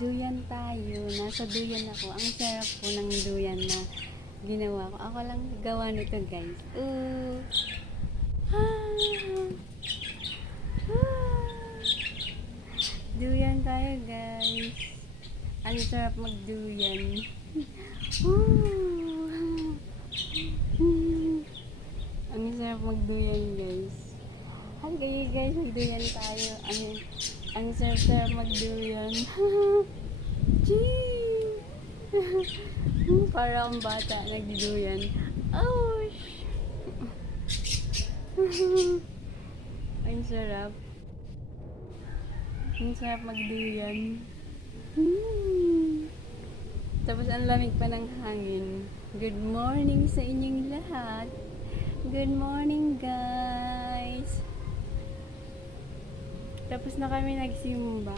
Duyan tayo. Nasa duyan ako. Ang sarap po ng duyan na ginawa ko. Ako lang gawa nito, guys. Ooh. Ah. Ah. Duyan tayo, guys. Ang sarap magduyan. Ooh. Ang sarap magduyan, guys. Hi kayo, guys. Magduyan tayo. Ang sarap magduyan. Gee! Para akong bata nagduyan. Ouch! Ang sarap. Ang sarap magduyan. Tapos ang lamig pa ng hangin. Good morning sa inyong lahat. Good morning, guys. Tapos na kami nagsimba.